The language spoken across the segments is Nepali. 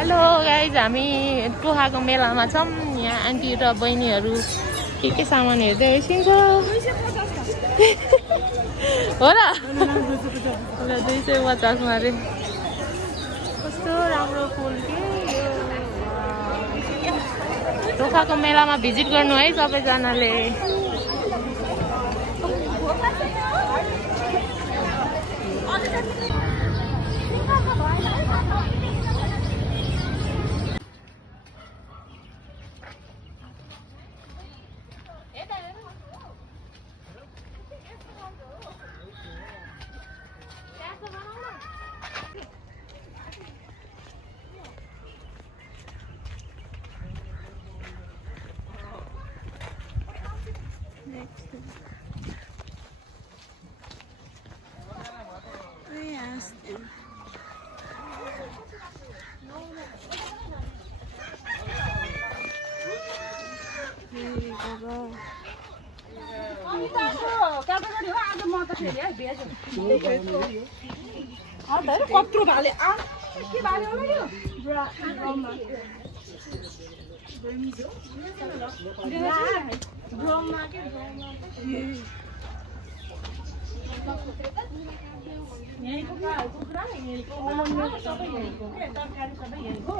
हेलो गाइज, हामी टोहाको मेलामा छौँ। यहाँ आन्टी र बहिनीहरू के सामान हेर्दै एकछिन छ हो र 250 मा अरे। कस्तो राम्रो फुल के यो। टोहाको मेलामा भिजिट गर्नु है सबैजनाले। कत्रो भाले के भाले होला यो ड्रममा के यहीँको कुखुरा यहीँको सबै यहीँको के तरकारी सबै यहीँको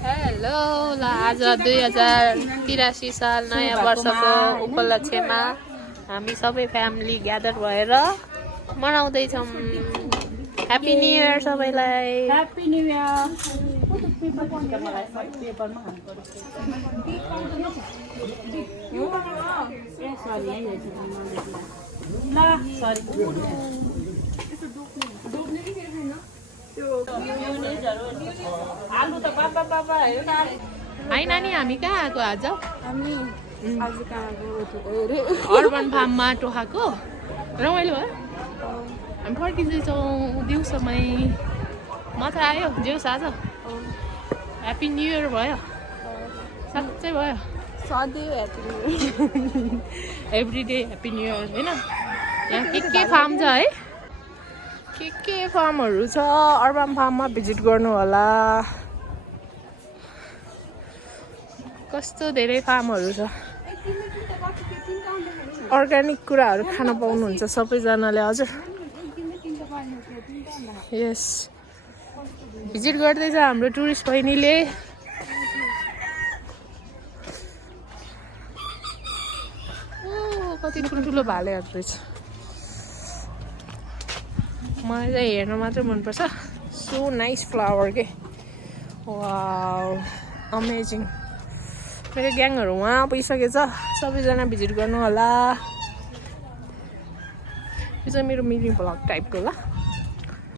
हेलो ल आज 2083 साल नयाँ वर्षको उपलक्ष्यमा हामी सबै फ्यामिली ग्यादर भएर मनाउँदैछौँ। ह्याप्पी न्यू इयर सबैलाई। Happy new year. है नानी, हामी कहाँ आएको आज? अर्बन अर्बन फार्ममा टोहाको रमाइलो भयो। हामी फर्किँदैछौँ दिउँसोमै। मजा आयो जेउस आज। ह्याप्पी न्यु इयर भयो। साँच्चै भयो। Every day happy new year होइन। यहाँ के फार्म छ है, के फार्महरू छ। अर्बन फार्ममा भिजिट गर्नु होला। कस्तो धेरै फार्महरू छ। अर्ग्यानिक कुराहरू खान पाउनुहुन्छ सबैजनाले। हजुर यस, भिजिट गर्दैछ हाम्रो टुरिस्ट बहिनीले। कति ठुल्ठुलो भालेहरू रहेछ। मलाई चाहिँ हेर्न मात्रै मनपर्छ। सो नाइस फ्लावर के। Wow amazing. मेरो ग्याङहरू उहाँ पुगिसकेछ। सबैजना भिजिट गर्नु होला। यो चाहिँ मेरो मिनी भ्लग टाइपको ल।